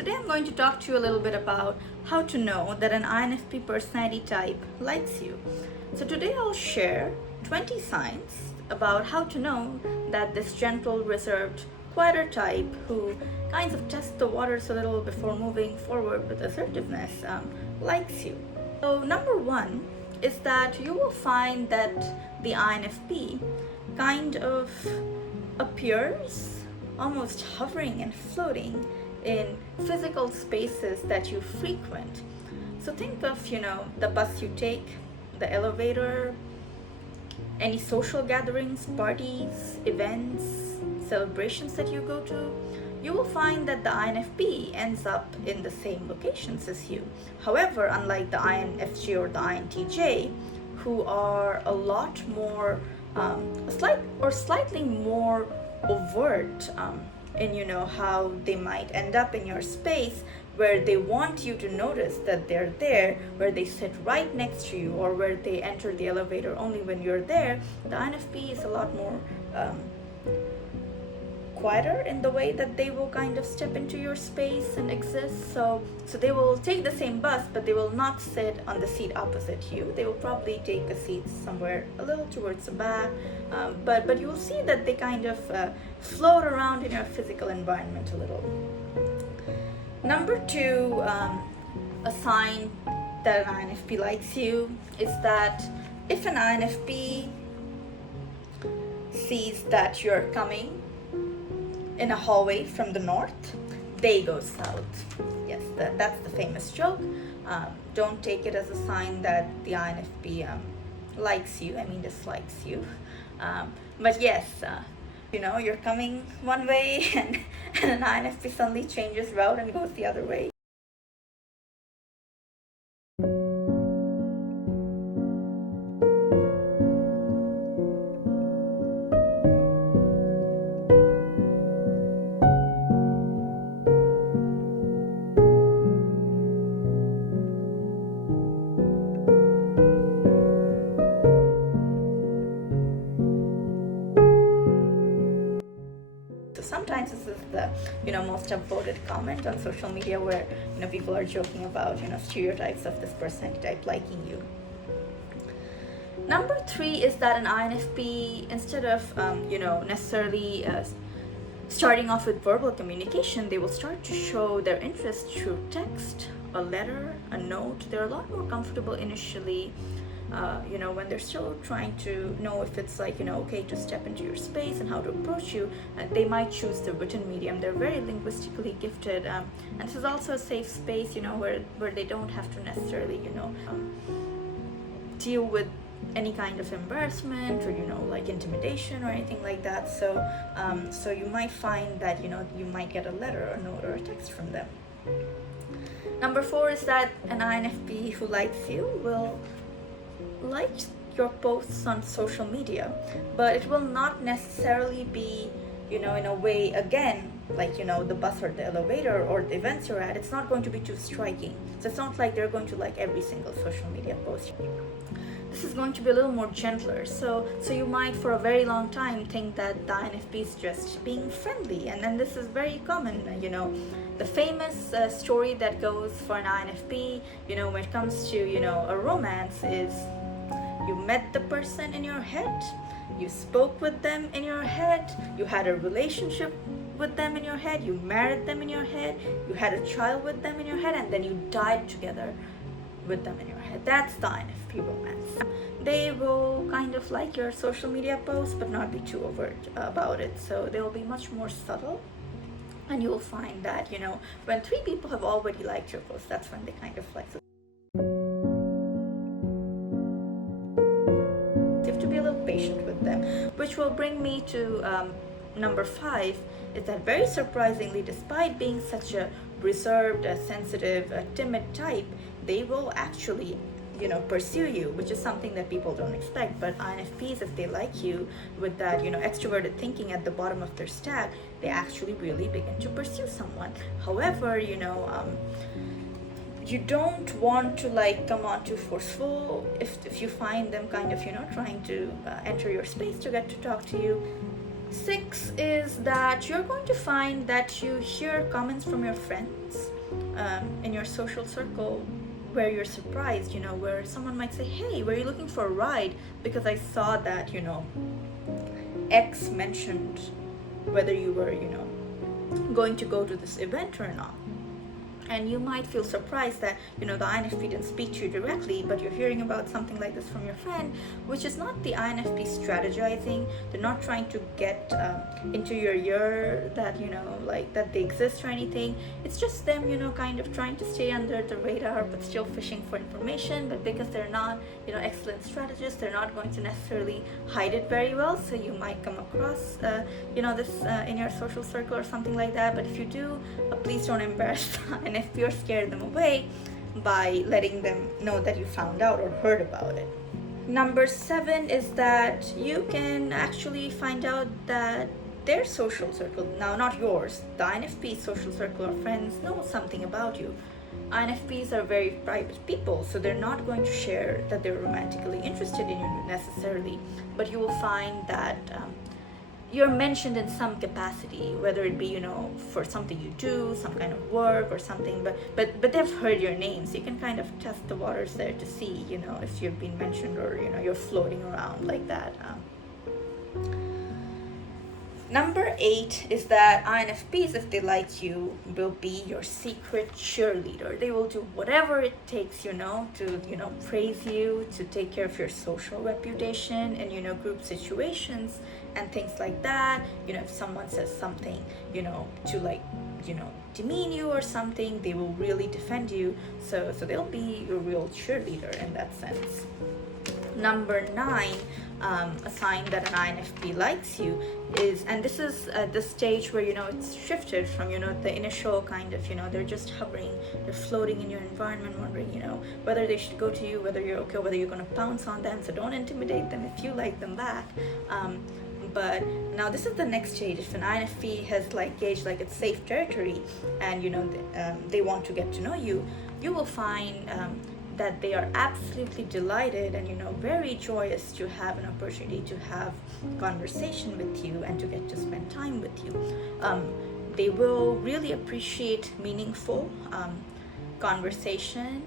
today I'm going to talk to you a little bit about how to know that an INFP personality type likes you. So today I'll share 20 signs about how to know that this gentle, reserved, quieter type who kinds of tests the waters a little before moving forward with assertiveness likes you. So number one is that you will find that the INFP kind of appears almost hovering and floating in physical spaces that you frequent. So think of, the bus you take, the elevator, any social gatherings, parties, events, celebrations that you go to. You will find that the INFP ends up in the same locations as you. However, unlike the INFJ or the INTJ, who are a lot more, slightly more overt in how they might end up in your space, where they want you to notice that they're there, where they sit right next to you, or where they enter the elevator only when you're there. The INFP is a lot more quieter in the way that they will kind of step into your space and exist. So they will take the same bus, but they will not sit on the seat opposite you. They will probably take a seat somewhere a little towards the back, but you will see that they kind of float around in your physical environment a little. Number two, a sign that an INFP likes you is that if an INFP sees that you're coming in a hallway from the north, they go south. Yes, that's the famous joke. Don't take it as a sign that the INFP likes you, dislikes you. But yes, you're coming one way and an INFP suddenly changes route and goes the other way. Sometimes this is the most upvoted comment on social media where people are joking about stereotypes of this personality type liking you. Number three is that an INFP, instead of necessarily starting off with verbal communication, they will start to show their interest through text, a letter, a note. They're a lot more comfortable initially when they're still trying to know if it's okay to step into your space and how to approach you. They might choose the written medium. They're very linguistically gifted, and this is also a safe space where they don't have to necessarily deal with any kind of embarrassment or intimidation or anything like that. So you might find that you might get a letter, a note, or a text from them. Number four is that an INFP who likes you will like your posts on social media, but it will not necessarily be in a way, again, like the bus or the elevator or the events you're at. It's not going to be too striking. So it's not like they're going to like every single social media post. This is going to be a little more gentler. So you might for a very long time think that the INFP is just being friendly, and then this is very common. The famous story that goes for an INFP when it comes to a romance is you met the person in your head, you spoke with them in your head, you had a relationship with them in your head, you married them in your head, you had a child with them in your head, and then you died together with them in your head. That's the INFP romance. They will kind of like your social media posts, but not be too overt about it. So they will be much more subtle. And you will find that, when three people have already liked your post, that's when they kind of like. You have to be a little patient with them, which will bring me to number five, is that very surprisingly, despite being such a reserved, sensitive, timid type, they will actually pursue you, which is something that people don't expect. But INFPs, if they like you with that extroverted thinking at the bottom of their stack, they actually really begin to pursue someone. However, you don't want to come on too forceful. If you find them kind of trying to enter your space to get to talk to you, 6 is that you're going to find that you hear comments from your friends in your social circle where you're surprised, where someone might say, hey, were you looking for a ride? Because I saw that, X mentioned whether you were, going to go to this event or not. And you might feel surprised that, the INFP didn't speak to you directly, but you're hearing about something like this from your friend, which is not the INFP strategizing. They're not trying to get into your ear that, that they exist or anything. It's just them, kind of trying to stay under the radar, but still fishing for information. But because they're not, excellent strategists, they're not going to necessarily hide it very well. So you might come across, this in your social circle or something like that. But if you do, please don't embarrass the INFP or scare them away by letting them know that you found out or heard about it. Number 7 is that you can actually find out that their social circle, now not yours, the INFP social circle or friends know something about you. INFPs are very private people, so they're not going to share that they're romantically interested in you necessarily, but you will find that you're mentioned in some capacity, whether it be, for something you do, some kind of work or something, but they've heard your name, so you can kind of test the waters there to see, if you've been mentioned or, you're floating around like that. Number 8 is that INFPs, if they like you, will be your secret cheerleader. They will do whatever it takes, to, praise you, to take care of your social reputation in, group situations and things like that. If someone says something, to demean you or something, they will really defend you. So they'll be your real cheerleader in that sense. Number 9, a sign that an INFP likes you is, and this is the stage where, it's shifted from, the initial kind of, they're just hovering, they're floating in your environment, wondering, whether they should go to you, whether you're okay, whether you're going to pounce on them. So don't intimidate them if you like them back. But now this is the next stage. If an INFP has gauged it's safe territory and, they want to get to know you, you will find that they are absolutely delighted and very joyous to have an opportunity to have conversation with you and to get to spend time with you. They will really appreciate meaningful conversation,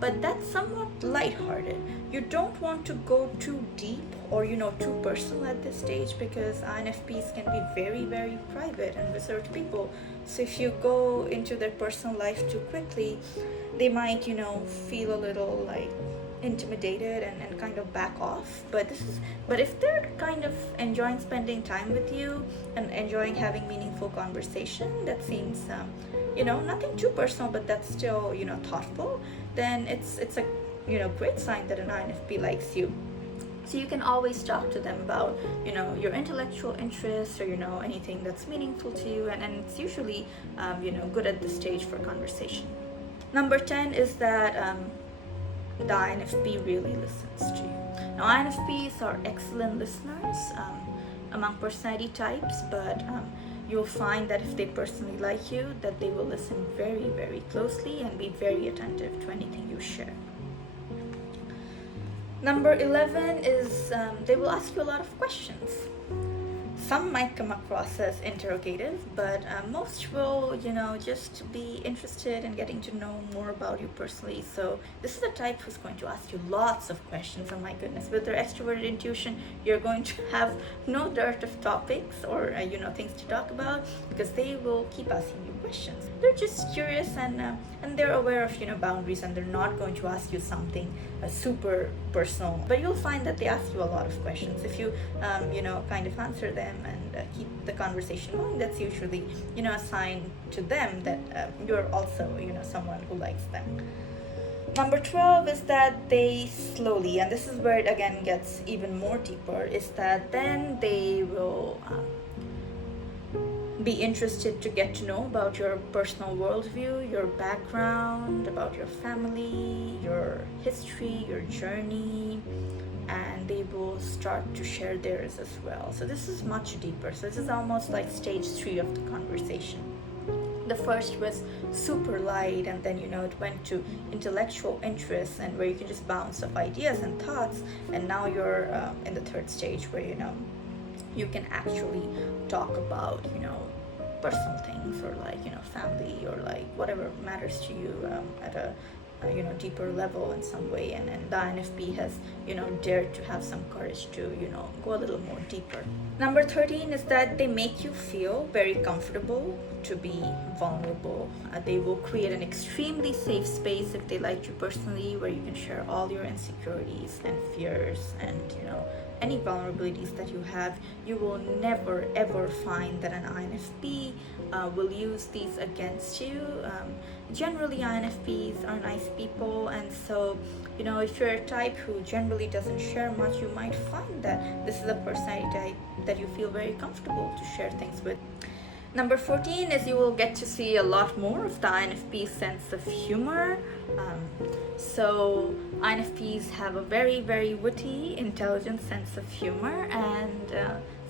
but that's somewhat lighthearted. You don't want to go too deep or too personal at this stage, because INFPs can be very, very private and reserved people. So if you go into their personal life too quickly, they might feel a little intimidated and kind of back off. But if they're kind of enjoying spending time with you and enjoying having meaningful conversation that seems nothing too personal, but that's still thoughtful, then it's a great sign that an INFP likes you. So you can always talk to them about your intellectual interests or anything that's meaningful to you, and it's usually good at this stage for conversation. Number 10 is that the INFP really listens to you. Now, INFPs are excellent listeners among personality types, but you'll find that if they personally like you, that they will listen very, very closely and be very attentive to anything you share. Number 11 is they will ask you a lot of questions. Some might come across as interrogative, but most will, just be interested in getting to know more about you personally. So this is the type who's going to ask you lots of questions. Oh my goodness, with their extroverted intuition, you're going to have no dearth of topics or, things to talk about, because they will keep asking you questions. They're just curious and they're aware of, boundaries, and they're not going to ask you something super personal. But you'll find that they ask you a lot of questions. If you, kind of answer them and keep the conversation going, that's usually a sign to them that you're also someone who likes them. Number 12 is that they slowly, and this is where it again gets even more deeper, is that then they will be interested to get to know about your personal worldview, your background, about your family, your history, your journey, and they will start to share theirs as well. So this is much deeper. So this is almost like stage 3 of the conversation. The first was super light, and then it went to intellectual interests and where you can just bounce off ideas and thoughts, and now you're in the third stage where you can actually talk about, you know, personal things, or like, you know, family, or like whatever matters to you at a you know, deeper level in some way. And the INFP has, you know, dared to have some courage to, you know, go a little more deeper. Number 13 is that they make you feel very comfortable to be vulnerable. They will create an extremely safe space if they like you personally, where you can share all your insecurities and fears and, you know, any vulnerabilities that you have. You will never ever find that an INFP will use these against you. Generally, INFPs are nice people, and so, you know, if you're a type who generally doesn't share much, you might find that this is a personality type that you feel very comfortable to share things with. Number 14 is you will get to see a lot more of the INFP sense of humor. So INFPs have a very, very witty, intelligent sense of humor, and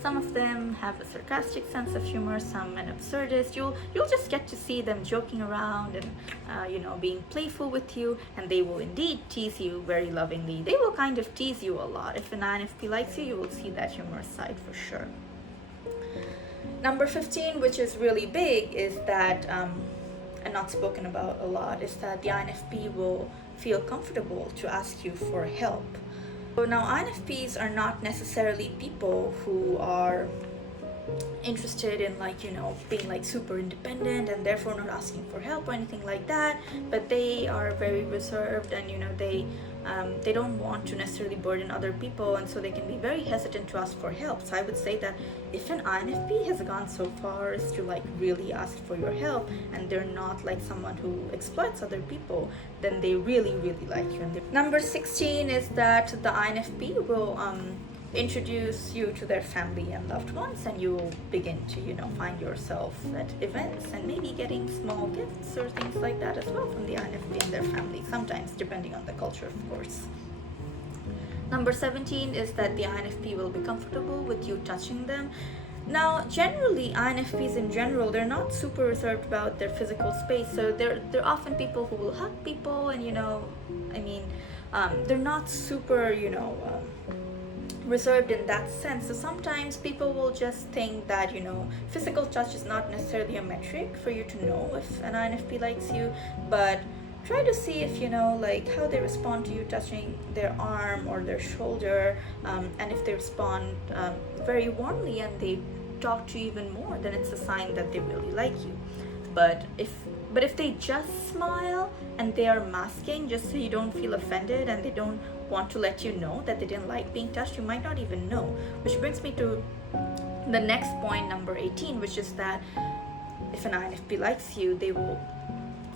some of them have a sarcastic sense of humor, some an absurdist. You'll just get to see them joking around and you know, being playful with you, and they will indeed tease you very lovingly. They will kind of tease you a lot. If an INFP likes you, you will see that humorous side for sure. Number 15, which is really big, is that and not spoken about a lot, is that the INFP will feel comfortable to ask you for help. So now, INFPs are not necessarily people who are interested in, like, you know, being like super independent and therefore not asking for help or anything like that, but they are very reserved, and, you know, they don't want to necessarily burden other people, and so they can be very hesitant to ask for help. So I would say that if an INFP has gone so far as to like really ask for your help, and they're not like someone who exploits other people, then they really, really like you. And number 16 is that the INFP will introduce you to their family and loved ones, and you will begin to, you know, find yourself at events and maybe getting small gifts or things like that as well from the INFP and their family, sometimes depending on the culture, of course. Number 17 is that the INFP will be comfortable with you touching them. Now, generally, INFPs in general, they're not super reserved about their physical space, so they're often people who will hug people, and, you know, I mean, they're not super, you know, reserved in that sense. So sometimes people will just think that, you know, physical touch is not necessarily a metric for you to know if an INFP likes you, but try to see if, you know, like how they respond to you touching their arm or their shoulder, and if they respond very warmly and they talk to you even more, then it's a sign that they really like you. But if they just smile and they are masking just so you don't feel offended, and they don't want to let you know that they didn't like being touched, you might not even know. Which brings me to the next point, number 18, which is that if an INFP likes you, they will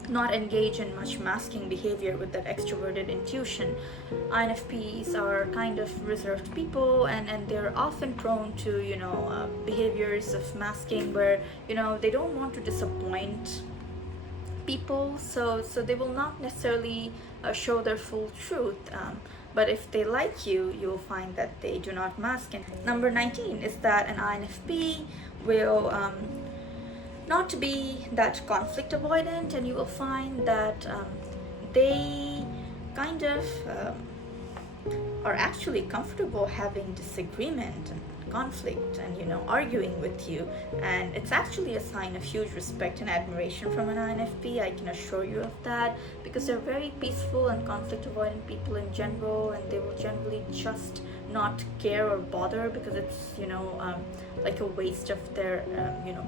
not engage in much masking behavior with that extroverted intuition. INFPs are kind of reserved people, and they're often prone to, you know, behaviors of masking where, you know, they don't want to disappoint people, so they will not necessarily show their full truth. But if they like you, you'll find that they do not mask. And number 19 is that an INFP will not be that conflict avoidant, and you will find that they kind of are actually comfortable having disagreement and conflict and, you know, arguing with you, and it's actually a sign of huge respect and admiration from an INFP. I can assure you of that, because they're very peaceful and conflict avoidant people in general, and they will generally just not care or bother, because it's, you know, like a waste of their you know,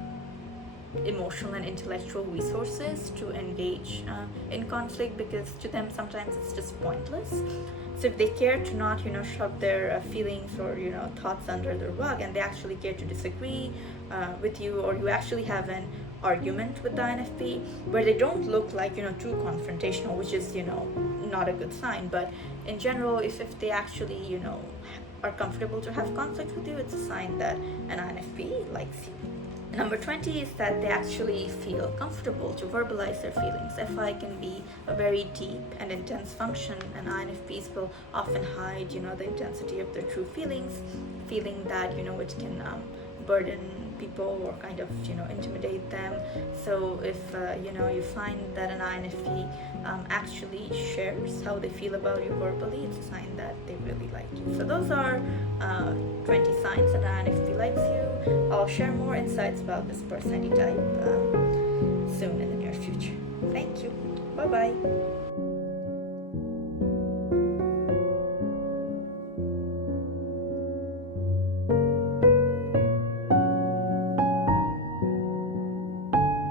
emotional and intellectual resources to engage in conflict, because to them sometimes it's just pointless. So if they care to not, you know, shove their feelings or, you know, thoughts under the rug, and they actually care to disagree with you, or you actually have an argument with the INFP where they don't look like, you know, too confrontational, which is, you know, not a good sign. But in general, if they actually, you know, are comfortable to have conflict with you, it's a sign that an INFP likes you. Number 20 is that they actually feel comfortable to verbalize their feelings. FI can be a very deep and intense function, and INFPs will often hide, you know, the intensity of their true feelings, feeling that, you know, it can burden people or kind of, intimidate them. So if, you find that an INFP actually shares how they feel about you verbally, it's a sign that they really like you. So those are 20 signs that an INFP likes you. I'll share more insights about this personality type soon in the near future. Thank you. Bye-bye.